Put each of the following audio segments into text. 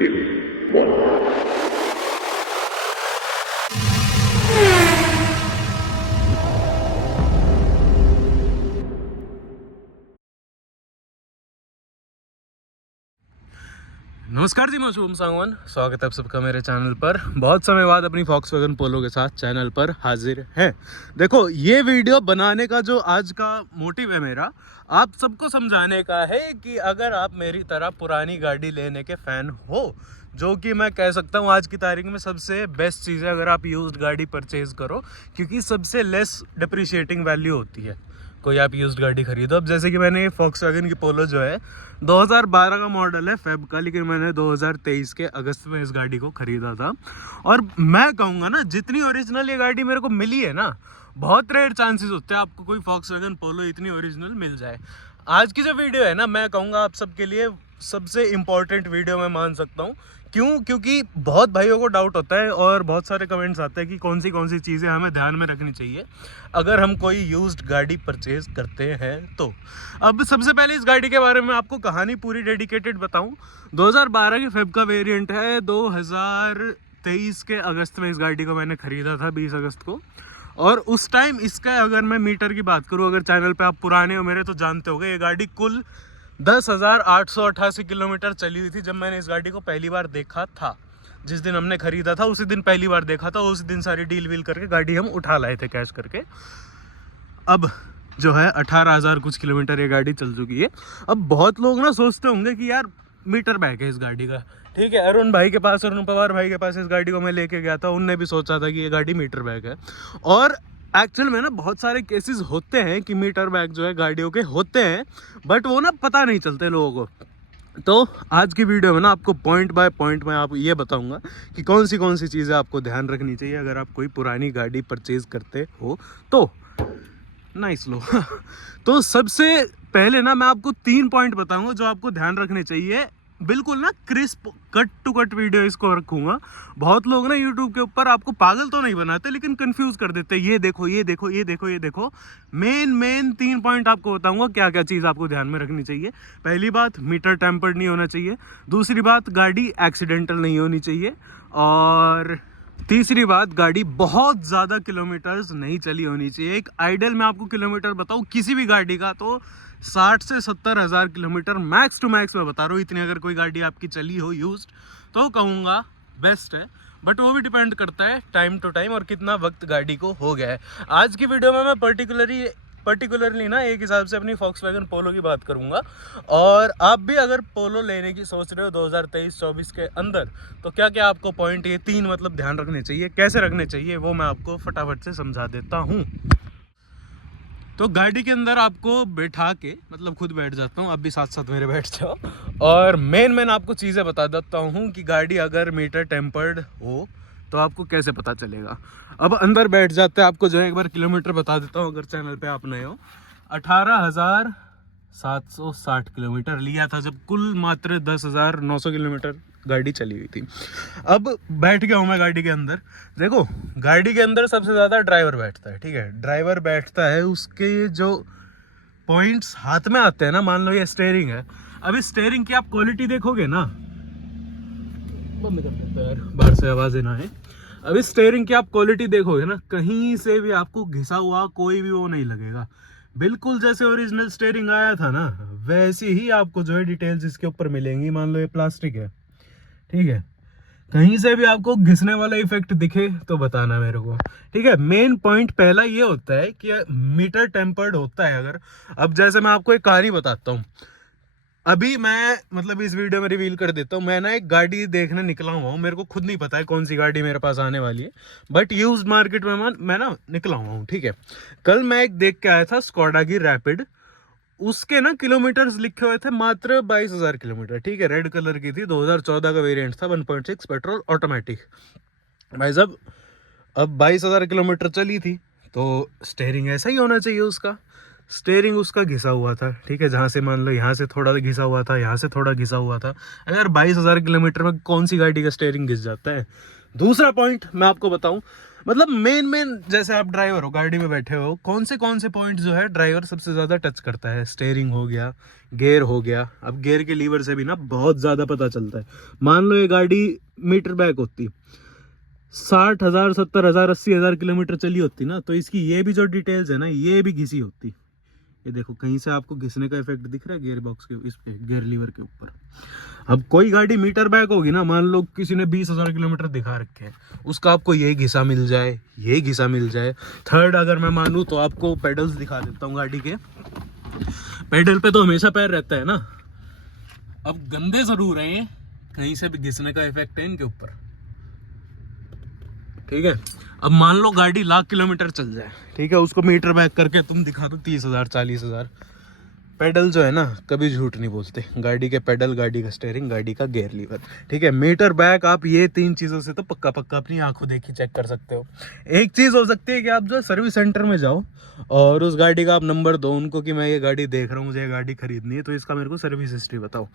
2, 1. नमस्कार जी, मैं शुभम सांगवान। स्वागत है आप सबका मेरे चैनल पर। बहुत समय बाद अपनी फॉक्सवैगन पोलो के साथ चैनल पर हाजिर है। देखो, ये वीडियो बनाने का जो आज का मोटिव है मेरा, आप सबको समझाने का है कि अगर आप मेरी तरह पुरानी गाड़ी लेने के फ़ैन हो, जो कि मैं कह सकता हूँ आज की तारीख में सबसे बेस्ट चीज़ है अगर आप यूज्ड गाड़ी परचेज़ करो, क्योंकि सबसे लेस डिप्रिशिएटिंग वैल्यू होती है कोई आप यूज्ड गाड़ी खरीदो। अब जैसे कि मैंने फॉक्सवैगन की पोलो जो है 2012 का मॉडल है फेब का, लेकिन मैंने 2023 के अगस्त में इस गाड़ी को ख़रीदा था। और मैं कहूँगा ना, जितनी ओरिजिनल ये गाड़ी मेरे को मिली है ना, बहुत रेयर चांसेस होते हैं आपको कोई फॉक्सवैगन पोलो इतनी ओरिजिनल मिल जाए। आज की जो वीडियो है ना, मैं कहूँगा आप सबके लिए सबसे इम्पॉर्टेंट वीडियो मैं मान सकता हूँ। क्योंकि बहुत भाइयों को डाउट होता है और बहुत सारे कमेंट्स आते हैं कि कौन सी चीज़ें हमें ध्यान में रखनी चाहिए अगर हम कोई यूज्ड गाड़ी परचेज़ करते हैं तो। अब सबसे पहले इस गाड़ी के बारे में आपको कहानी पूरी डेडिकेटेड बताऊं। 2012 के फेब का वेरिएंट है। 2023 के अगस्त में इस गाड़ी को मैंने ख़रीदा था, 20 अगस्त को। और उस टाइम इसका अगर मैं मीटर की बात करूं, अगर चैनल पे आप पुराने हो मेरे तो जानते होंगे, ये गाड़ी कुल 10,888 किलोमीटर चली हुई थी जब मैंने इस गाड़ी को पहली बार देखा था। जिस दिन हमने ख़रीदा था उसी दिन पहली बार देखा था, उस दिन सारी डील वील करके गाड़ी हम उठा लाए थे कैश करके। अब जो है 18,000 कुछ किलोमीटर ये गाड़ी चल चुकी है। अब बहुत लोग ना सोचते होंगे कि यार मीटर बैग है इस गाड़ी का, ठीक है। अरुण भाई के पास, अरुण पवार भाई के पास इस गाड़ी को मैं लेके गया था, उनने भी सोचा था कि ये गाड़ी मीटर बैग है। और एक्चुअल में ना बहुत सारे केसेस होते हैं कि मीटर बैग जो है गाड़ियों के होते हैं, बट वो ना पता नहीं चलते लोगों को। तो आज की वीडियो में ना आपको पॉइंट बाय पॉइंट मैं आपको ये बताऊंगा कि कौन सी चीज़ें आपको ध्यान रखनी चाहिए अगर आप कोई पुरानी गाड़ी परचेज़ करते हो तो। नाइस लो। तो सबसे पहले ना मैं आपको 3 पॉइंट बताऊंगा जो आपको ध्यान रखने चाहिए। बिल्कुल ना crisp cut to cut video इसको रखूंगा। बहुत लोग ना यूट्यूब के ऊपर आपको पागल तो नहीं बनाते, लेकिन कंफ्यूज कर देते हैं। ये देखो, ये देखो, ये देखो, ये देखो। मेन 3 पॉइंट आपको बताऊंगा क्या क्या चीज़ आपको ध्यान में रखनी चाहिए। पहली बात, मीटर टेम्पर्ड नहीं होना चाहिए। दूसरी बात, गाड़ी एक्सीडेंटल नहीं होनी चाहिए। और तीसरी बात, गाड़ी बहुत ज़्यादा किलोमीटर्स नहीं चली होनी चाहिए। एक आइडल मैं आपको किलोमीटर बताऊँ किसी भी गाड़ी का तो 60 से 70 हज़ार किलोमीटर मैक्स टू मैक्स मैं बता रहा हूँ। इतनी अगर कोई गाड़ी आपकी चली हो यूज्ड तो कहूँगा बेस्ट है, बट वो भी डिपेंड करता है टाइम टू टाइम और कितना वक्त गाड़ी को हो गया है। आज की वीडियो में मैं पर्टिकुलरली ना एक हिसाब से अपनी फॉक्सवैगन पोलो की बात करूंगा। और आप भी अगर पोलो लेने की सोच रहे हो 2023-24 के अंदर, तो क्या क्या आपको पॉइंट ये 3 मतलब ध्यान रखने चाहिए, कैसे रखने चाहिए, वो मैं आपको फटाफट से समझा देता हूँ। तो गाड़ी के अंदर आपको बैठा के, मतलब खुद बैठ जाता हूँ, आप भी साथ साथ मेरे बैठ जाओ। और मेन आपको चीज़ें बता देता हूँ कि गाड़ी अगर मीटर टेम्पर्ड हो तो आपको कैसे पता चलेगा। अब अंदर बैठ जाते हैं, आपको जो है एक बार किलोमीटर बता देता हूँ अगर चैनल पे आप नए हो। 18,760 किलोमीटर लिया था जब कुल मात्र 10,900 किलोमीटर गाड़ी चली हुई थी। अब बैठ गया हूँ मैं गाड़ी के अंदर। देखो, गाड़ी के अंदर सबसे ज़्यादा ड्राइवर बैठता है, ठीक है। ड्राइवर बैठता है, उसके जो पॉइंट्स हाथ में आते हैं ना, मान लो ये स्टेयरिंग है। अब इस स्टेयरिंग की आप क्वालिटी देखोगे ना, बंद कर देता है यार, बाहर से आवाज़ें ना आए। अब इस स्टेयरिंग की आप क्वालिटी देखोगे ना, कहीं से भी आपको घिसा हुआ कोई भी वो नहीं लगेगा। बिल्कुल जैसे ओरिजिनल स्टेयरिंग आया था ना, वैसी ही आपको जो है डिटेल्स इसके ऊपर मिलेंगी। मान लो ये प्लास्टिक है, ठीक है। कहीं से भी आपको घिसने वाला इफेक्ट दिखे तो बताना मेरे को, ठीक है। मेन पॉइंट पहला ये होता है कि मीटर टेम्पर्ड होता है अगर। अब जैसे मैं आपको एक कहानी बताता हूँ। अभी मैं मतलब इस वीडियो में रिवील कर देता हूँ, मैं ना एक गाड़ी देखने निकला हुआ हूँ। मेरे को खुद नहीं पता है कौन सी गाड़ी मेरे पास आने वाली है, बट यूज्ड मार्केट में मैं ना निकला हुआ हूँ, ठीक है। कल मैं एक देख के आया था स्कोडा की रैपिड। उसके ना किलोमीटर्स लिखे हुए थे मात्र 22,000 किलोमीटर, ठीक है। रेड कलर की थी, 2014 का वेरिएंट था, 1.6 पेट्रोल ऑटोमेटिक। भाई साहब, अब 22,000 किलोमीटर चली थी तो स्टेयरिंग ऐसा ही होना चाहिए उसका। स्टेयरिंग उसका घिसा हुआ था, ठीक है। जहाँ से मान लो यहाँ से थोड़ा घिसा हुआ था, यहाँ से थोड़ा घिसा हुआ था। अगर 22,000 किलोमीटर में कौन सी गाड़ी का स्टेयरिंग घिस जाता है। दूसरा पॉइंट मैं आपको बताऊं, मतलब मेन जैसे आप ड्राइवर हो, गाड़ी में बैठे हो, कौन से पॉइंट जो है ड्राइवर सबसे ज़्यादा टच करता है? स्टेयरिंग हो गया, गियर हो गया। अब गियर के लीवर से भी ना बहुत ज़्यादा पता चलता है। मान लो ये गाड़ी मीटर बैक होती 60,000 70,000 80,000 किलोमीटर चली होती ना, तो इसकी ये भी जो डिटेल्स है ना, ये भी घिसी होती। ये देखो कहीं से आपको घिसने का इफेक्ट दिख रहा है गियर बॉक्स के, इस पे गियर लीवर के ऊपर। अब कोई गाड़ी मीटर बैक होगी ना, मान लो किसी ने 20,000 किलोमीटर दिखा रखे हैं, उसका आपको ये घिसा मिल जाए, ये घिसा मिल जाए। थर्ड अगर मैं मानूँ तो आपको पेडल्स दिखा देता हूँ गाड़ी के। पेडल पे तो हमेशा पैर रहता है ना। अब गंदे जरूर हैं ये, कहीं से भी घिसने का इफेक्ट है इनके ऊपर, ठीक है। अब मान लो गाड़ी लाख किलोमीटर चल जाए, ठीक है, उसको मीटर बैक करके तुम दिखा दो 30,000 40,000। पेडल जो है ना कभी झूठ नहीं बोलते। गाड़ी के पेडल, गाड़ी का स्टीयरिंग, गाड़ी का गियर लीवर, ठीक है। मीटर बैक, आप ये 3 चीज़ों से तो पक्का अपनी आंखों देखी चेक कर सकते हो। एक चीज़ हो सकती है कि आप जो सर्विस सेंटर में जाओ और उस गाड़ी का आप नंबर दो उनको कि मैं ये गाड़ी देख रहा हूँ, मुझे ये गाड़ी खरीदनी है, तो इसका मेरे को सर्विस हिस्ट्री बताओ।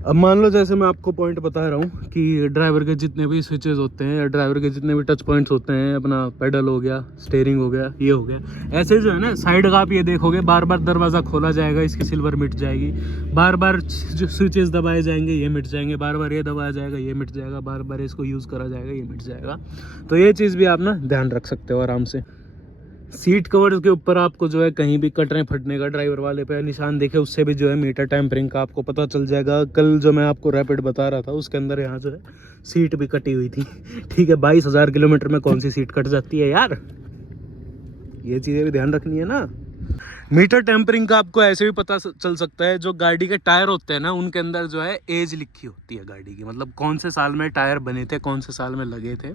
अब मान लो जैसे मैं आपको पॉइंट बता रहा हूँ कि ड्राइवर के जितने भी स्विचेस होते हैं या ड्राइवर के जितने भी टच पॉइंट्स होते हैं, अपना पेडल हो गया, स्टीयरिंग हो गया, ये हो गया, ऐसे जो है ना साइड का आप ये देखोगे बार बार दरवाज़ा खोला जाएगा, इसकी सिल्वर मिट जाएगी, बार बार जो स्विचेस दबाए जाएंगे ये मिट जाएंगे, बार बार ये दबाया जाएगा ये मिट जाएगा, बार बार इसको यूज़ करा जाएगा ये मिट जाएगा। तो ये चीज़ भी आप ना ध्यान रख सकते हो आराम से। सीट कवर के ऊपर आपको जो है कहीं भी कटने फटने का, ड्राइवर वाले पे निशान देखे उससे भी जो है मीटर टेम्परिंग का आपको पता चल जाएगा। कल जो मैं आपको रैपिड बता रहा था उसके अंदर यहाँ जो है सीट भी कटी हुई थी, ठीक है। 22,000 किलोमीटर में कौन सी सीट कट जाती है यार, ये चीज़ें भी ध्यान रखनी है ना। मीटर टेम्परिंग का आपको ऐसे भी पता चल सकता है, जो गाड़ी के टायर होते हैं ना उनके अंदर जो है एज लिखी होती है गाड़ी की, मतलब कौन से साल में टायर बने थे, कौन से साल में लगे थे।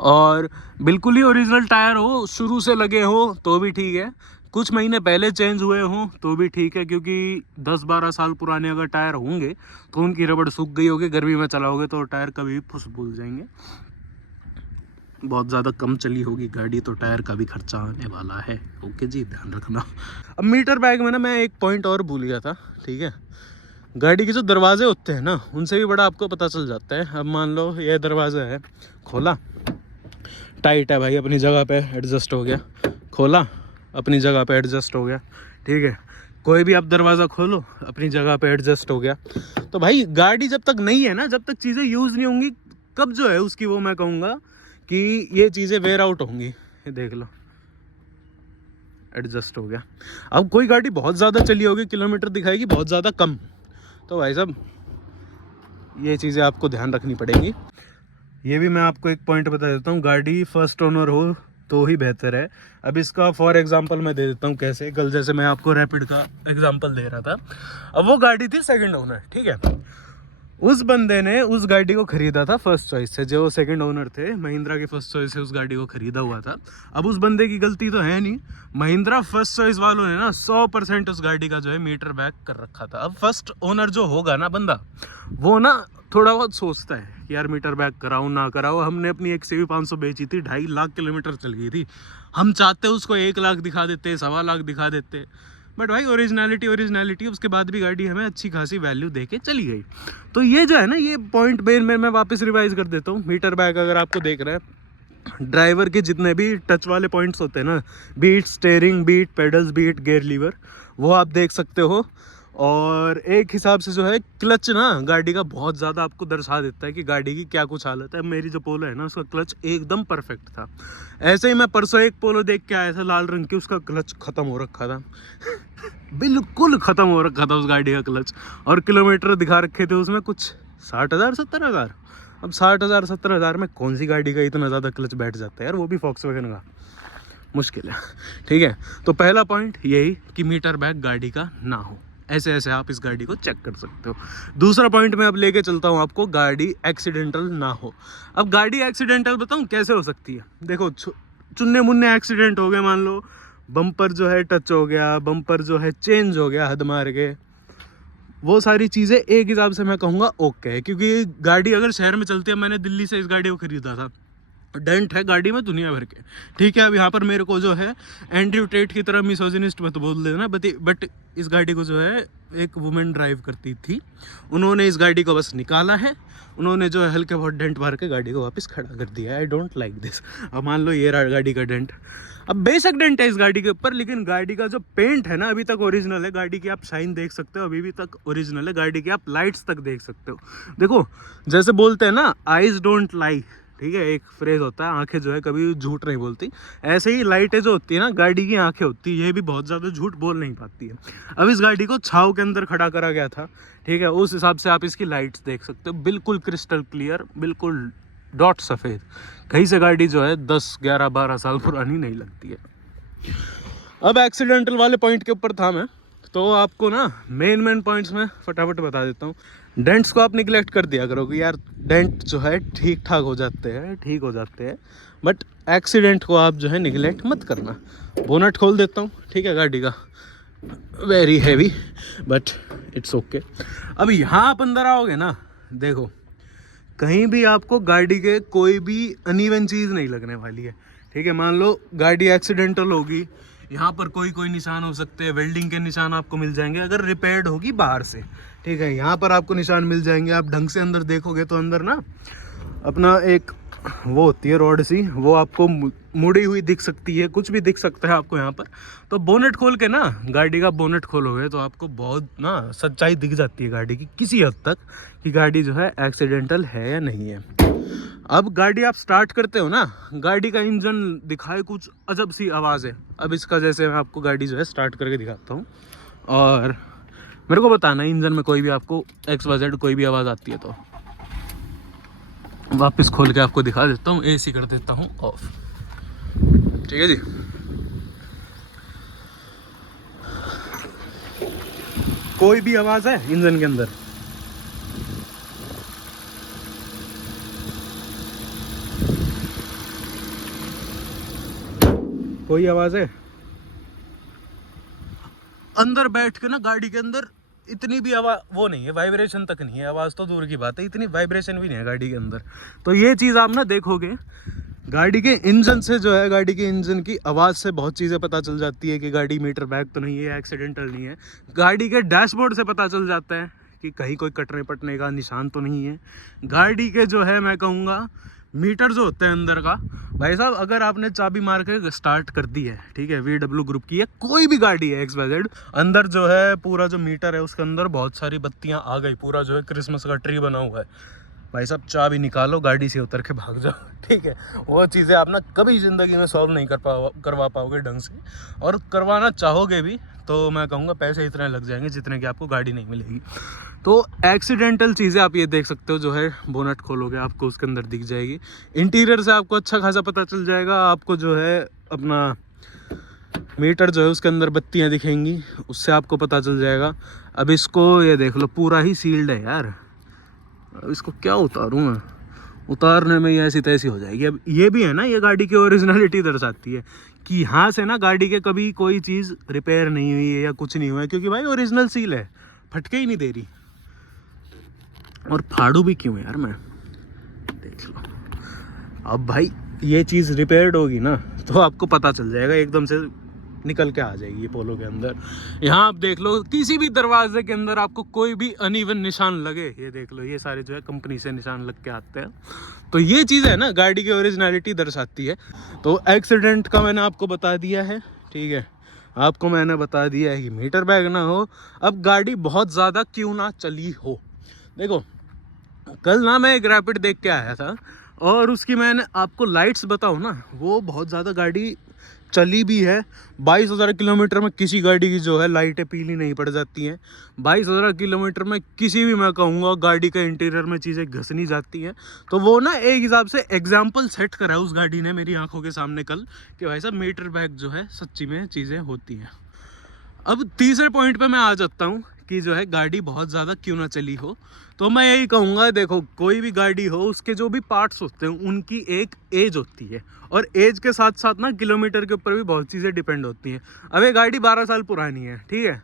और बिल्कुल ही ओरिजिनल टायर हो, शुरू से लगे हो तो भी ठीक है, कुछ महीने पहले चेंज हुए हों तो भी ठीक है, क्योंकि 10-12 साल पुराने अगर टायर होंगे तो उनकी रबड़ सूख गई होगी, गर्मी में चलाओगे तो टायर कभी भी फुस भूल जाएंगे। बहुत ज़्यादा कम चली होगी गाड़ी तो टायर का भी खर्चा आने वाला है, ओके जी, ध्यान रखना। अब मीटर बैग में ना मैं एक पॉइंट और भूल गया था, ठीक है। गाड़ी के जो दरवाजे होते हैं ना उनसे भी बड़ा आपको पता चल जाता है। अब मान लो ये दरवाज़ा है, खोला, टाइट है भाई, अपनी जगह पे एडजस्ट हो गया, खोला, अपनी जगह पे एडजस्ट हो गया, ठीक है। कोई भी आप दरवाज़ा खोलो अपनी जगह पे एडजस्ट हो गया। तो भाई गाड़ी जब तक नहीं है ना, जब तक चीज़ें यूज़ नहीं होंगी, कब जो है उसकी वो मैं कहूँगा कि ये चीज़ें वेयर आउट होंगी। ये देख लो एडजस्ट हो गया। अब कोई गाड़ी बहुत ज़्यादा चली होगी, किलोमीटर दिखाएगी बहुत ज़्यादा कम, तो भाई साहब ये चीज़ें आपको ध्यान रखनी पड़ेंगी। ये भी मैं आपको एक पॉइंट बता देता हूँ, गाड़ी फर्स्ट ओनर हो तो ही बेहतर है। अब इसका फॉर एग्जांपल मैं दे देता हूँ कैसे। कल जैसे मैं आपको रैपिड का एग्जांपल दे रहा था, अब वो गाड़ी थी सेकंड ओनर, ठीक है। उस बंदे ने उस गाड़ी को खरीदा था फर्स्ट चॉइस से, जो सेकंड ओनर थे महिंद्रा की फर्स्ट चॉइस से उस गाड़ी को खरीदा हुआ था। अब उस बंदे की गलती तो है नहीं, महिंद्रा फर्स्ट चॉइस वालों ने ना 100% उस गाड़ी का जो है मीटर बैक कर रखा था। अब फर्स्ट ओनर जो होगा ना बंदा, वो ना थोड़ा बहुत सोचता है कि यार मीटर बैक कराऊं ना कराऊं। हमने अपनी एक CB 500 बेची थी, 2.5 लाख किलोमीटर चल गई थी, हम चाहते उसको 1 लाख दिखा देते, 1.25 लाख दिखा देते, बट भाई ओरिजिनलिटी, उसके बाद भी गाड़ी हमें अच्छी खासी वैल्यू दे के चली गई। तो ये जो है ना, ये पॉइंट में मैं वापस रिवाइज कर देता हूँ। मीटर बैग अगर आपको देख रहा है, ड्राइवर के जितने भी टच वाले पॉइंट्स होते हैं ना, beat steering, beat pedals, beat gear lever, वो आप देख सकते हो। और एक हिसाब से जो है क्लच ना गाड़ी का बहुत ज़्यादा आपको दर्शा देता है कि गाड़ी की क्या कुछ हालत है। मेरी जो पोलो है ना उसका क्लच एकदम परफेक्ट था। ऐसे ही मैं परसों एक पोलो देख के आया था लाल रंग की, उसका क्लच ख़त्म हो रखा था बिल्कुल ख़त्म हो रखा था उस गाड़ी का क्लच, और किलोमीटर दिखा रखे थे उसमें कुछ 60,000 70,000। अब 60,000 70,000 में कौन सी गाड़ी का इतना ज़्यादा क्लच बैठ जाता है यार, वो भी वॉक्सवैगन का, मुश्किल है, ठीक है। तो पहला पॉइंट यही कि मीटर बैग गाड़ी का ना हो, ऐसे ऐसे आप इस गाड़ी को चेक कर सकते हो। दूसरा पॉइंट मैं अब लेके चलता हूँ आपको, गाड़ी एक्सीडेंटल ना हो। अब गाड़ी एक्सीडेंटल बताऊँ कैसे हो सकती है। देखो चुन्ने मुन्ने एक्सीडेंट हो गए, मान लो बम्पर जो है टच हो गया, बम्पर जो है चेंज हो गया हद मार के, वो सारी चीज़ें एक हिसाब से मैं कहूँगा ओके है, क्योंकि गाड़ी अगर शहर में चलती है, मैंने दिल्ली से इस गाड़ी को ख़रीदा था, डेंट है गाड़ी में दुनिया भर के, ठीक है। अब यहाँ पर मेरे को जो है एंड्रयू टेट की तरह मिसोजिनिस्ट मत बोल देना, बट इस गाड़ी को जो है एक वुमेन ड्राइव करती थी, उन्होंने इस गाड़ी को बस निकाला है उन्होंने जो है हल्के बहुत डेंट मार के गाड़ी को वापस खड़ा कर दिया। I don't like this. अब मान लो ये रहा गाड़ी का डेंट, अब बेशक डेंट है इस गाड़ी के ऊपर, लेकिन गाड़ी का जो पेंट है ना अभी तक ओरिजिनल है। गाड़ी की आप शाइन देख सकते हो, अभी भी तक ओरिजिनल है। गाड़ी की आप लाइट्स तक देख सकते हो। देखो जैसे बोलते हैं ना, आइज डोंट लाई, ठीक है, एक फ्रेज होता है, आंखें जो है कभी झूठ नहीं बोलती। ऐसे ही लाइटें जो होती है ना, गाड़ी की आंखें होती है, ये भी बहुत ज़्यादा झूठ बोल नहीं पाती है। अब इस गाड़ी को छाव के अंदर खड़ा करा गया था, ठीक है, उस हिसाब से आप इसकी लाइट्स देख सकते हो, बिल्कुल क्रिस्टल क्लियर, बिल्कुल डॉट सफ़ेद। कहीं से गाड़ी जो है 10, 11, 12 साल पुरानी नहीं लगती है। अब एक्सीडेंटल वाले पॉइंट के ऊपर था मैं, तो आपको ना मेन पॉइंट्स में फटाफट बता देता हूँ। डेंट्स को आप निगलेक्ट कर दिया करो कि यार डेंट जो है ठीक ठाक हो जाते हैं, बट एक्सीडेंट को आप जो है निगलेक्ट मत करना। बोनट खोल देता हूँ, ठीक है, गाड़ी का very heavy but it's okay. अब यहाँ आप अंदर आओगे ना, देखो कहीं भी आपको गाड़ी के कोई भी अनइवन चीज़ नहीं लगने वाली है, ठीक है। मान लो गाड़ी एक्सीडेंटल होगी, यहाँ पर कोई निशान हो सकते हैं, वेल्डिंग के निशान आपको मिल जाएंगे अगर रिपेयर्ड होगी बाहर से, ठीक है। यहाँ पर आपको निशान मिल जाएंगे। आप ढंग से अंदर देखोगे तो अंदर ना अपना एक वो होती है रॉड सी, वो आपको मुड़ी हुई दिख सकती है, कुछ भी दिख सकता है आपको यहाँ पर। तो बोनेट खोल के ना, गाड़ी का बोनेट खोलोगे तो आपको बहुत ना सच्चाई दिख जाती है गाड़ी की किसी हद तक, कि गाड़ी जो है एक्सीडेंटल है या नहीं है। अब गाड़ी आप स्टार्ट करते हो ना, गाड़ी का इंजन दिखाए कुछ अजब सी आवाज़ है। अब इसका जैसे मैं आपको गाड़ी जो है स्टार्ट करके दिखाता हूँ, और मेरे को बताना इंजन में कोई भी आपको XYZ कोई भी आवाज़ आती है तो। वापस खोल के आपको दिखा देता हूँ, AC कर देता हूँ ऑफ, ठीक है जी। कोई भी आवाज़ है इंजन के अंदर? कोई आवाज़ है? अंदर बैठ के ना गाड़ी के अंदर इतनी भी आवाज़ वो नहीं है, वाइब्रेशन तक नहीं है, आवाज़ तो दूर की बात है, इतनी वाइब्रेशन भी नहीं है गाड़ी के अंदर। तो ये चीज़ आप ना देखोगे, गाड़ी के इंजन से जो है, गाड़ी के इंजन की आवाज़ से बहुत चीज़ें पता चल जाती है कि गाड़ी मीटर बैग तो नहीं है, एक्सीडेंटल नहीं है। गाड़ी के डैशबोर्ड से पता चल जाता है कि कहीं कोई कटने पटने का निशान तो नहीं है। गाड़ी के जो है मैं कहूँगा मीटर जो होते हैं अंदर का, भाई साहब अगर आपने चाबी मार के स्टार्ट कर दी है, ठीक है, VW ग्रुप की है, कोई भी गाड़ी है XYZ, अंदर जो है पूरा जो मीटर है उसके अंदर बहुत सारी बत्तियां आ गई, पूरा जो है क्रिसमस का ट्री बना हुआ है, भाई साहब चाबी निकालो, गाड़ी से उतर के भाग जाओ, ठीक है। वो चीज़ें आप ना कभी ज़िंदगी में सॉल्व नहीं करवा पाओगे ढंग से, और करवाना चाहोगे भी तो मैं कहूँगा पैसे इतने लग जाएंगे जितने की आपको गाड़ी नहीं मिलेगी। तो एक्सीडेंटल चीज़ें आप ये देख सकते हो, जो है बोनट खोलोगे आपको उसके अंदर दिख जाएगी। इंटीरियर से आपको अच्छा खासा पता चल जाएगा, आपको जो है अपना मीटर जो है उसके अंदर बत्तियां दिखेंगी, उससे आपको पता चल जाएगा। अब इसको ये देख लो, पूरा ही सील्ड है यार, अब इसको क्या उतारूँ मैं, उतारने में ये ऐसी तैसी हो जाएगी। अब ये भी है ना, ये गाड़ी की ओरिजिनलिटी दर्शाती है कि यहाँ से ना गाड़ी के कभी कोई चीज़ रिपेयर नहीं हुई है या कुछ नहीं हुआ है, क्योंकि भाई ओरिजिनल सील है, फटके ही नहीं दे रही। और फाड़ू भी क्यों यार मैं, देख लो। अब भाई ये चीज़ रिपेयर्ड होगी ना तो आपको पता चल जाएगा, एकदम से निकल के आ जाएगी ये पोलो के अंदर। यहाँ आप देख लो, किसी भी दरवाजे के अंदर आपको कोई भी अनइवन निशान लगे, ये देख लो, ये सारे जो है कंपनी से निशान लग के आते हैं। तो ये चीज़ है ना, गाड़ी की ओरिजिनलिटी दर्शाती है। तो एक्सीडेंट का मैंने आपको बता दिया है, ठीक है, आपको मैंने बता दिया है कि मीटर बैग ना हो। अब गाड़ी बहुत ज़्यादा क्यों ना चली हो, देखो कल ना मैं एक रैपिड देख के आया था, और उसकी मैंने आपको लाइट्स बताऊँ ना, वो बहुत ज़्यादा गाड़ी चली भी है। 22,000 किलोमीटर में किसी गाड़ी की जो है लाइटें पीली नहीं पड़ जाती हैं। 22,000 किलोमीटर में किसी भी, मैं कहूँगा, गाड़ी के इंटीरियर में चीज़ें घसनी जाती हैं। तो वो ना एक हिसाब से एग्जाम्पल सेट करा है उस गाड़ी ने मेरी आंखों के सामने कल, कि भाई साहब मीटर बैग जो है सच्ची में चीज़ें होती हैं। अब तीसरे पॉइंट पे मैं आ जाता हूँ कि जो है गाड़ी बहुत ज़्यादा क्यों ना चली हो। तो मैं यही कहूँगा, देखो कोई भी गाड़ी हो, उसके जो भी पार्ट्स होते हैं उनकी एक एज होती है, और एज के साथ साथ ना किलोमीटर के ऊपर भी बहुत चीज़ें डिपेंड होती हैं। अब ये गाड़ी 12 साल पुरानी है, ठीक है,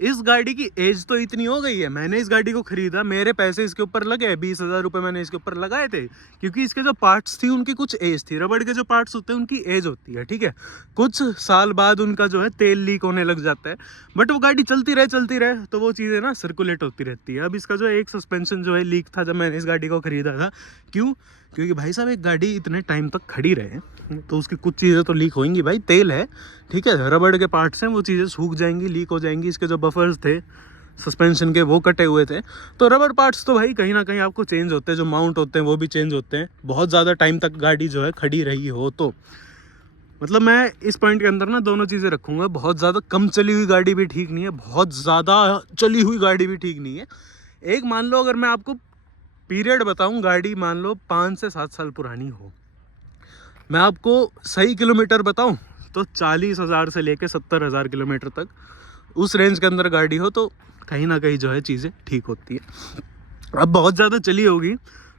इस गाड़ी की एज तो इतनी हो गई है, मैंने इस गाड़ी को खरीदा, मेरे पैसे इसके ऊपर लगे, 20,000 रुपये मैंने इसके ऊपर लगाए थे, क्योंकि इसके जो पार्ट्स थी उनकी कुछ एज थी। रबड़ के जो पार्ट्स होते हैं उनकी एज होती है, ठीक है, कुछ साल बाद उनका जो है तेल लीक होने लग जाता है, बट वो गाड़ी चलती रहे तो वो चीज़ें ना सर्कुलेट होती रहती है। अब इसका जो एक सस्पेंशन जो है लीक था जब मैंने इस गाड़ी को खरीदा था। क्यों? क्योंकि भाई साहब एक गाड़ी इतने टाइम तक खड़ी रहे तो उसकी कुछ चीज़ें तो लीक होंगी भाई, तेल है, ठीक है, रबड़ के पार्ट्स हैं, वो चीज़ें सूख जाएंगी, लीक हो जाएंगी। इसके जो बफर्स थे सस्पेंशन के वो कटे हुए थे, तो रबड़ पार्ट्स तो भाई कहीं ना कहीं आपको चेंज होते हैं, जो माउंट होते हैं वो भी चेंज होते हैं, बहुत ज़्यादा टाइम तक गाड़ी जो है खड़ी रही हो तो। मतलब मैं इस पॉइंट के अंदर ना दोनों चीज़ें रखूँगा, बहुत ज़्यादा कम चली हुई गाड़ी भी ठीक नहीं है, बहुत ज़्यादा चली हुई गाड़ी भी ठीक नहीं है। एक मान लो अगर मैं आपको पीरियड बताऊं, गाड़ी मान लो 5 से 7 साल पुरानी हो, मैं आपको सही किलोमीटर बताऊं तो 40,000 से लेके 70,000 किलोमीटर तक उस रेंज के अंदर गाड़ी हो तो कहीं ना कहीं जो है चीज़ें ठीक होती है। अब बहुत ज़्यादा चली होगी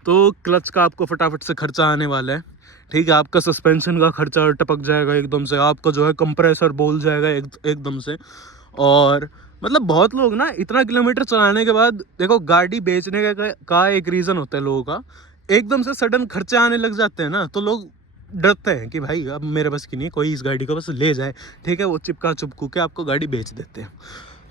तो क्लच का आपको फटाफट से खर्चा आने वाला है, ठीक है, आपका सस्पेंशन का खर्चा टपक जाएगा एकदम से, आपका जो है कंप्रेसर बोल जाएगा एकदम से। और मतलब बहुत लोग ना इतना किलोमीटर चलाने के बाद, देखो गाड़ी बेचने का एक रीज़न होता है लोगों का, एकदम से सडन खर्चे आने लग जाते हैं ना, तो लोग डरते हैं कि भाई अब मेरे बस की नहीं, कोई इस गाड़ी को बस ले जाए, ठीक है, वो चिपका चुपकू के आपको गाड़ी बेच देते हैं।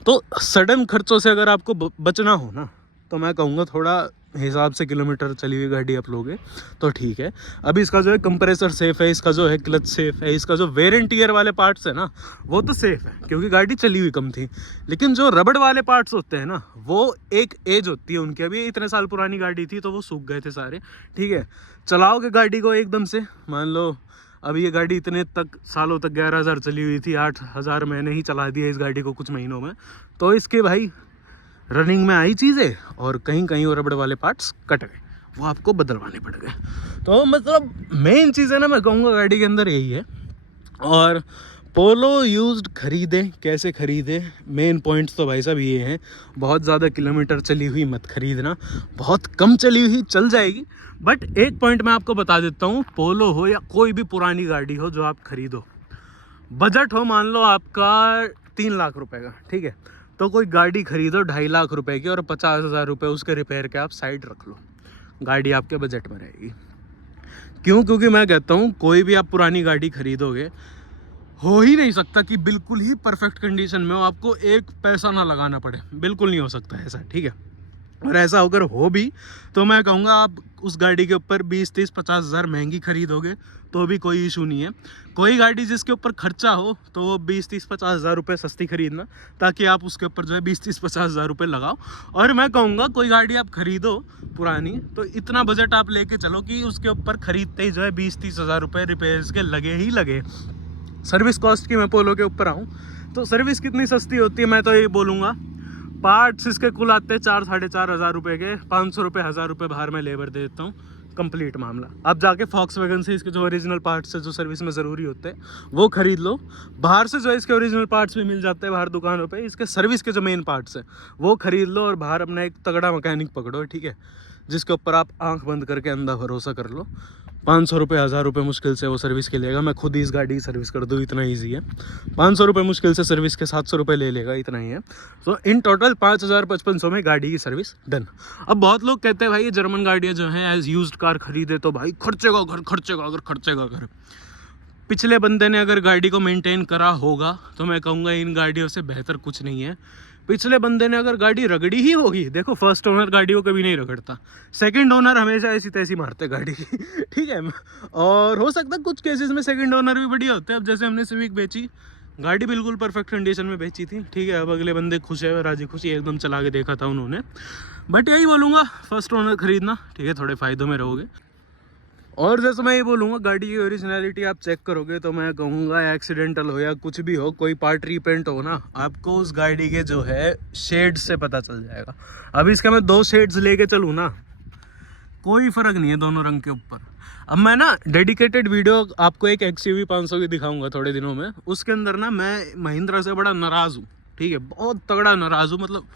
तो सडन खर्चों से अगर आपको बचना हो ना, तो मैं कहूँगा थोड़ा हिसाब से किलोमीटर चली हुई गाड़ी आप लोगे तो ठीक है। अभी इसका जो है कंप्रेसर सेफ़ है, इसका जो है क्लच सेफ़ है, इसका जो वेयर एंड टियर वाले पार्ट्स है ना वो तो सेफ़ है क्योंकि गाड़ी चली हुई कम थी। लेकिन जो रबड़ वाले पार्ट्स होते हैं ना, वो एक एज होती है उनकी, अभी इतने साल पुरानी गाड़ी थी तो वो सूख गए थे सारे, ठीक है। चलाओगे गाड़ी को एकदम से, मान लो अब ये गाड़ी इतने तक सालों तक 11,000 चली हुई थी, 8,000 मैंने ही चला दिया इस गाड़ी को कुछ महीनों में, तो इसके भाई रनिंग में आई चीज़ें और कहीं कहीं वो रबड़ वाले पार्ट्स कट गए, वो आपको बदलवाने पड़ गए। तो मतलब मेन चीज़ है ना, मैं कहूँगा गाड़ी के अंदर यही है। और पोलो यूज्ड खरीदें, कैसे खरीदें, मेन पॉइंट्स तो भाई साहब ये हैं, बहुत ज़्यादा किलोमीटर चली हुई मत खरीदना, बहुत कम चली हुई चल जाएगी। बट एक पॉइंट मैं आपको बता देता हूँ, पोलो हो या कोई भी पुरानी गाड़ी हो जो आप खरीदो, बजट हो मान लो आपका 3 लाख रुपए का, ठीक है, तो कोई गाड़ी खरीदो 2.5 लाख रुपए की और 50,000 रुपये उसके रिपेयर के आप साइड रख लो, गाड़ी आपके बजट में रहेगी। क्यों? क्योंकि मैं कहता हूँ कोई भी आप पुरानी गाड़ी खरीदोगे, हो ही नहीं सकता कि बिल्कुल ही परफेक्ट कंडीशन में हो, आपको एक पैसा ना लगाना पड़े, बिल्कुल नहीं हो सकता ऐसा, ठीक है। और ऐसा अगर हो भी तो मैं कहूँगा आप उस गाड़ी के ऊपर 20, 30, 50,000 महंगी खरीदोगे तो भी कोई इशू नहीं है। कोई गाड़ी जिसके ऊपर खर्चा हो तो वो 20, 30, 50,000 रुपये सस्ती खरीदना, ताकि आप उसके ऊपर जो है 20, 30, 50,000 रुपये लगाओ। और मैं कहूँगा कोई गाड़ी आप खरीदो पुरानी तो इतना बजट आप लेके चलो कि उसके ऊपर खरीदते ही जो है 20, 30,000 रुपये रिपेयर्स के लगे ही लगे। सर्विस कॉस्ट की मैं पोलो के ऊपर आऊँ तो सर्विस कितनी सस्ती होती है, मैं तो ये बोलूँगा पार्ट्स इसके कुल आते हैं 4-4.5 हज़ार रुपये के, 500 रुपये 1,000 रुपये बाहर मैं लेबर दे देता हूँ, कंप्लीट मामला। अब जाके फॉक्सवैगन से इसके जो ओरिजिनल पार्ट्स है जो सर्विस में ज़रूरी होते हैं वो खरीद लो, बाहर से जो है इसके ओरिजिनल पार्ट्स भी मिल जाते हैं बाहर दुकानों पे, इसके सर्विस के जो मेन पार्ट्स हैं वो खरीद लो और बाहर अपना एक तगड़ा मैकेनिक पकड़ो, ठीक है, जिसके ऊपर आप आंख बंद करके अंधा भरोसा कर लो। 500 रुपये 1,000 रुपये मुश्किल से वो सर्विस के लेगा, मैं खुद ही इस गाड़ी की सर्विस कर दूँ इतना ईजी है। 500 रुपये मुश्किल से सर्विस के 700 रुपये ले लेगा, इतना ही है। तो इन टोटल 5,000-5,500 में गाड़ी की सर्विस डन। अब बहुत लोग कहते हैं भाई ये जर्मन गाड़ियाँ जो हैं एज यूज्ड कार खरीदे तो भाई खर्चेगा घर, खर्चेगा घर, खर्चेगा घर। पिछले बंदे ने अगर गाड़ी को मेंटेन करा होगा तो मैं कहूँगा इन गाड़ियों से बेहतर कुछ नहीं है। पिछले बंदे ने अगर गाड़ी रगड़ी ही होगी, देखो फर्स्ट ओनर गाड़ी को कभी नहीं रगड़ता, सेकंड ओनर हमेशा ऐसी तैसी मारते गाड़ी ठीक है। और हो सकता है कुछ केसेस में सेकंड ओनर भी बढ़िया होते हैं। अब जैसे हमने सिविक बेची, गाड़ी बिल्कुल परफेक्ट कंडीशन में बेची थी, ठीक है, अब अगले बंदे खुश है, राजी खुशी एकदम चला के देखा था उन्होंने। बट यही बोलूँगा फर्स्ट ओनर खरीदना, ठीक है, थोड़े फ़ायदों में रहोगे। और जैसे मैं ये बोलूँगा गाड़ी की ओरिजिनलिटी आप चेक करोगे तो मैं कहूँगा एक्सीडेंटल हो या कुछ भी हो, कोई पार्ट रीपेंट हो ना, आपको उस गाड़ी के जो है शेड से पता चल जाएगा। अब इसका मैं 2 शेड्स लेके चलूँ ना, कोई फ़र्क नहीं है दोनों रंग के ऊपर। अब मैं ना डेडिकेटेड वीडियो आपको एक XUV 500 की दिखाऊँगा थोड़े दिनों में, उसके अंदर ना मैं महिंद्रा से बड़ा नाराज़ हूँ, ठीक है, बहुत तगड़ा नाराज़ हूँ, मतलब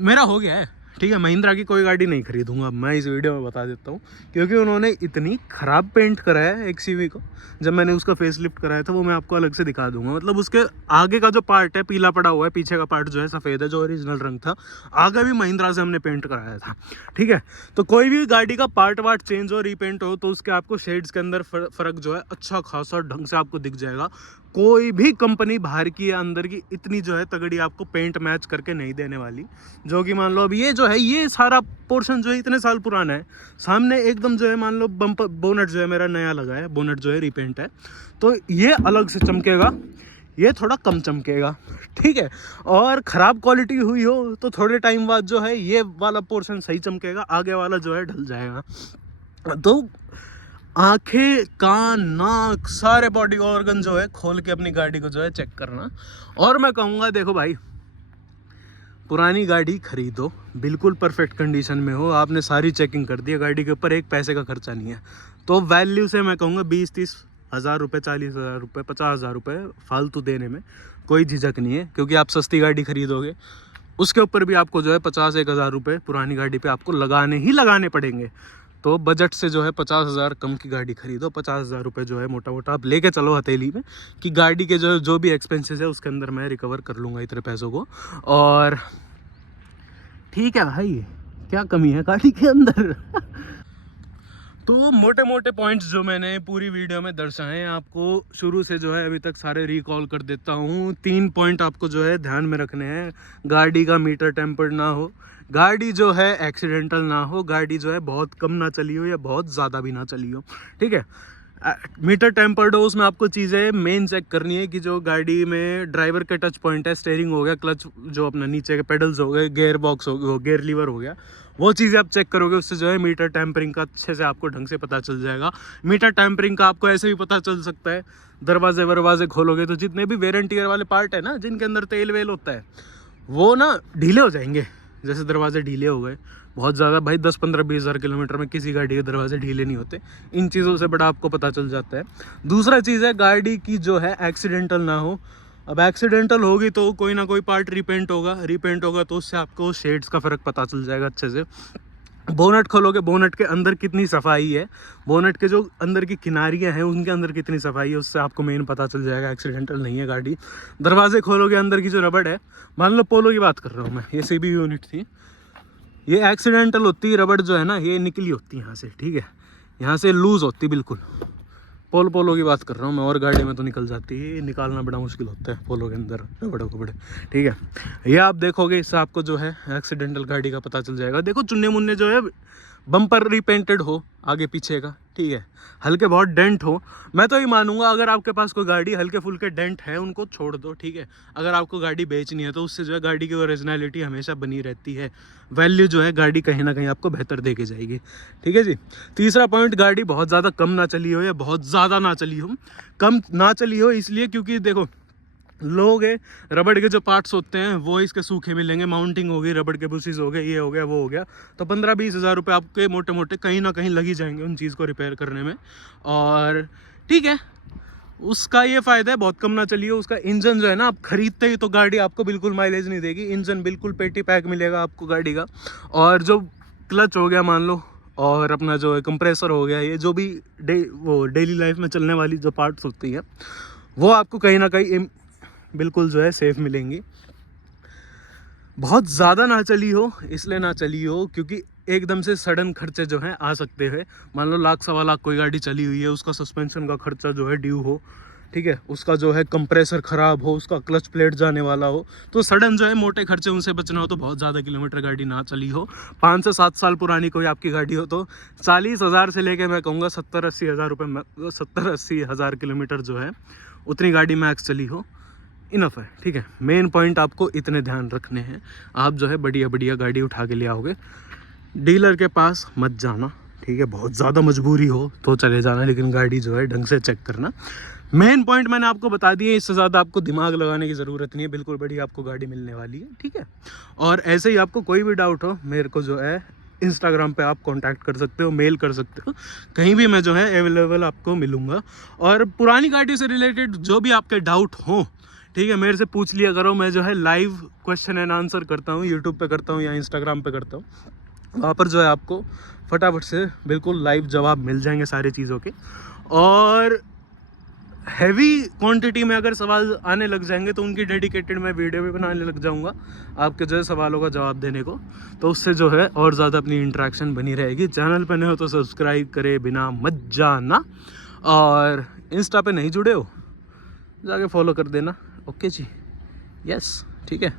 मेरा हो गया है, ठीक है, महिंद्रा की कोई गाड़ी नहीं खरीदूंगा मैं, इस वीडियो में बता देता हूँ, क्योंकि उन्होंने इतनी ख़राब पेंट कराया है XUV को। जब मैंने उसका फेसलिफ्ट कराया था वो मैं आपको अलग से दिखा दूंगा। मतलब उसके आगे का जो पार्ट है पीला पड़ा हुआ है, पीछे का पार्ट जो है सफ़ेद है, जो ओरिजिनल रंग था। आगे भी महिंद्रा से हमने पेंट कराया था, ठीक है। तो कोई भी गाड़ी का पार्ट वार्ट चेंज हो, रीपेंट हो, तो उसके आपको शेड्स के अंदर फ़र्क जो है अच्छा खासा ढंग से आपको दिख जाएगा। कोई भी कंपनी बाहर की या अंदर की इतनी जो है तगड़ी आपको पेंट मैच करके नहीं देने वाली। जो कि मान लो अब ये जो है, ये सारा पोर्शन जो है इतने साल पुराना है, सामने एकदम जो है मान लो बम्पर बोनट जो है मेरा नया लगा है, बोनट जो है रीपेंट है, तो ये अलग से चमकेगा, ये थोड़ा कम चमकेगा, ठीक है। और ख़राब क्वालिटी हुई हो तो थोड़े टाइम बाद जो है ये वाला पोर्शन सही चमकेगा, आगे वाला जो है ढल जाएगा। तो आंखें, कान, नाक, सारे बॉडी ऑर्गन जो है खोल के अपनी गाड़ी को जो है चेक करना। और मैं कहूँगा देखो भाई, पुरानी गाड़ी खरीदो, बिल्कुल परफेक्ट कंडीशन में हो, आपने सारी चेकिंग कर दी है, गाड़ी के ऊपर एक पैसे का खर्चा नहीं है, तो वैल्यू से मैं कहूँगा 20-30 हज़ार रुपये, 40 हज़ार रुपये, 50 हज़ार रुपये फालतू देने में कोई झिझक नहीं है। क्योंकि आप सस्ती गाड़ी खरीदोगे उसके ऊपर भी आपको जो है 50-1 हज़ार रुपये पुरानी गाड़ी पे आपको लगाने ही लगाने पड़ेंगे। तो बजट से जो है 50 हज़ार कम की गाड़ी खरीदो, 50 हज़ार रुपये जो है मोटा मोटा आप लेके चलो हथेली में, कि गाड़ी के जो भी एक्सपेंसेस है उसके अंदर मैं रिकवर कर लूँगा इतने पैसों को। और ठीक है भाई, क्या कमी है गाड़ी के अंदर। तो मोटे मोटे पॉइंट्स जो मैंने पूरी वीडियो में दर्शाए हैं आपको शुरू से जो है अभी तक सारे रिकॉल कर देता हूँ। 3 पॉइंट आपको जो है ध्यान में रखने हैं। गाड़ी का मीटर टेम्पर्ड ना हो, गाड़ी जो है एक्सीडेंटल ना हो, गाड़ी जो है बहुत कम ना चली हो या बहुत ज़्यादा भी ना चली हो, ठीक है। मीटर टेम्पर्ड हो, उसमें आपको चीज़ें मेन चेक करनी है कि जो गाड़ी में ड्राइवर के टच पॉइंट है, स्टेयरिंग हो गया, क्लच जो अपना नीचे के पेडल्स हो गए, गियर बॉक्स हो गया, गेयर लीवर हो गया, वो चीज़ें आप चेक करोगे। उससे जो है मीटर टेम्परिंग का अच्छे से आपको ढंग से पता चल जाएगा। मीटर टेम्परिंग का आपको ऐसे भी पता चल सकता है, दरवाजे वरवाजे खोलोगे तो जितने भी वेयर एंड टियर वाले पार्ट है ना, जिनके अंदर तेल वेल होता है, वो ना ढीले हो जाएंगे। जैसे दरवाजे ढीले हो गए बहुत ज़्यादा, भाई 10-15-20 हज़ार किलोमीटर में किसी गाड़ी के दरवाजे ढीले नहीं होते। इन चीज़ों से बड़ा आपको पता चल जाता है। दूसरा चीज़ है गाड़ी की जो है एक्सीडेंटल ना हो। अब एक्सीडेंटल होगी तो कोई ना कोई पार्ट रिपेंट होगा तो उससे आपको शेड्स का फ़र्क पता चल जाएगा अच्छे से। बोनट खोलोगे, बोनट के अंदर कितनी सफाई है, बोनट के जो अंदर की किनारियाँ हैं उनके अंदर कितनी सफाई है, उससे आपको मेन पता चल जाएगा एक्सीडेंटल नहीं है गाड़ी। दरवाजे खोलोगे, अंदर की जो रबड़ है, मान लो पोलो की बात कर रहा हूँ मैं, ये CB यूनिट थी, ये एक्सीडेंटल होती है, रबड़ जो है ना ये निकली होती है यहाँ से, ठीक है, यहाँ से लूज़ होती बिल्कुल। पोलो की बात कर रहा हूँ मैं, और गाड़ी में तो निकल जाती है, निकालना बड़ा मुश्किल होता है पोलो के अंदर रबड़ों को बड़े, ठीक है। ये आप देखोगे, इससे आपको जो है एक्सीडेंटल गाड़ी का पता चल जाएगा। देखो चुन्ने मुन्ने जो है, बम्पर रिपेंटेड हो आगे पीछे का, ठीक है, हल्के बहुत डेंट हो, मैं तो ये मानूंगा अगर आपके पास कोई गाड़ी हल्के फुल्के डेंट है उनको छोड़ दो, ठीक है। अगर आपको गाड़ी बेचनी है तो उससे जो है गाड़ी की ओरिजिनलिटी हमेशा बनी रहती है, वैल्यू जो है गाड़ी कहीं ना कहीं आपको बेहतर देके जाएगी, ठीक है जी। तीसरा पॉइंट, गाड़ी बहुत ज़्यादा कम ना चली हो या बहुत ज़्यादा ना चली हो। कम ना चली हो इसलिए क्योंकि देखो लोग रबड़ के जो पार्ट्स होते हैं वो इसके सूखे मिलेंगे, माउंटिंग होगी, रबड़ के बुशीज हो गए, ये हो गया वो हो गया, तो 15-20 हज़ार रुपये आपके मोटे मोटे कहीं ना कहीं लग ही जाएंगे उन चीज़ को रिपेयर करने में। और ठीक है, उसका ये फ़ायदा है बहुत कम ना चलिए। उसका इंजन जो है ना, आप खरीदते ही तो गाड़ी आपको बिल्कुल माइलेज नहीं देगी, इंजन बिल्कुल पेटी पैक मिलेगा आपको गाड़ी का। और जो क्लच हो गया मान लो, और अपना जो है कंप्रेसर हो गया, ये जो भी वो डेली लाइफ में चलने वाली जो पार्ट्स होती हैं वो आपको कहीं ना कहीं बिल्कुल जो है सेफ मिलेंगी। बहुत ज़्यादा ना चली हो, इसलिए ना चली हो क्योंकि एकदम से सडन खर्चे जो हैं आ सकते हैं। मान लो 1,00,000-1,25,000 कोई गाड़ी चली हुई है, उसका सस्पेंशन का खर्चा जो है ड्यू हो, ठीक है, उसका जो है कंप्रेसर ख़राब हो, उसका क्लच प्लेट जाने वाला हो, तो सडन जो है मोटे खर्चे उनसे बचना हो तो बहुत ज़्यादा किलोमीटर गाड़ी ना चली हो। 5 से 7 साल पुरानी कोई आपकी गाड़ी हो तो 40 हज़ार से लेके मैं कहूँगा 70-80 हज़ार रुपये, 70-80 हज़ार किलोमीटर जो है उतनी गाड़ी मैक्स चली हो, इनफ है, ठीक है। मेन पॉइंट आपको इतने ध्यान रखने हैं। आप जो है बढ़िया बढ़िया गाड़ी उठा के ले आओगे, डीलर के पास मत जाना, ठीक है। बहुत ज़्यादा मजबूरी हो तो चले जाना, लेकिन गाड़ी जो है ढंग से चेक करना। मेन पॉइंट मैंने आपको बता दिए, इससे ज़्यादा आपको दिमाग लगाने की ज़रूरत नहीं है, बिल्कुल बढ़िया आपको गाड़ी मिलने वाली है, ठीक है। और ऐसे ही आपको कोई भी डाउट हो, मेरे को जो है इंस्टाग्राम पे आप कांटेक्ट कर सकते हो, मेल कर सकते हो, कहीं भी मैं जो है अवेलेबल आपको मिलूँगा। और पुरानी गाड़ी से रिलेटेड जो भी आपके डाउट हो, ठीक है, मेरे से पूछ लिया करो, मैं जो है लाइव क्वेश्चन एंड आंसर करता हूँ, यूट्यूब पे करता हूँ या इंस्टाग्राम पे करता हूँ। वहाँ पर जो है आपको फटाफट से बिल्कुल लाइव जवाब मिल जाएंगे सारी चीज़ों के। और हैवी क्वांटिटी में अगर सवाल आने लग जाएंगे तो उनकी डेडिकेटेड मैं वीडियो भी बनाने लग जाऊंगा आपके जो है सवालों का जवाब देने को। तो उससे जो है और ज़्यादा अपनी इंटरेक्शन बनी रहेगी। चैनल पे नए हो तो सब्सक्राइब करे बिना मत जाना, और इंस्टा पे नहीं जुड़े हो जाके फॉलो कर देना। ओके जी, यस, ठीक है,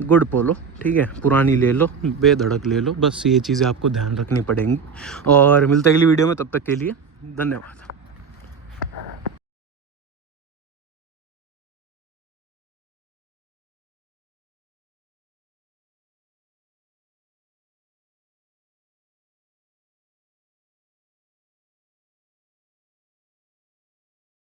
गुड पोलो, ठीक है, पुरानी ले लो, बेधड़क ले लो, बस ये चीज़ें आपको ध्यान रखनी पड़ेंगी। और मिलते अगली वीडियो में, तब तक के लिए धन्यवाद।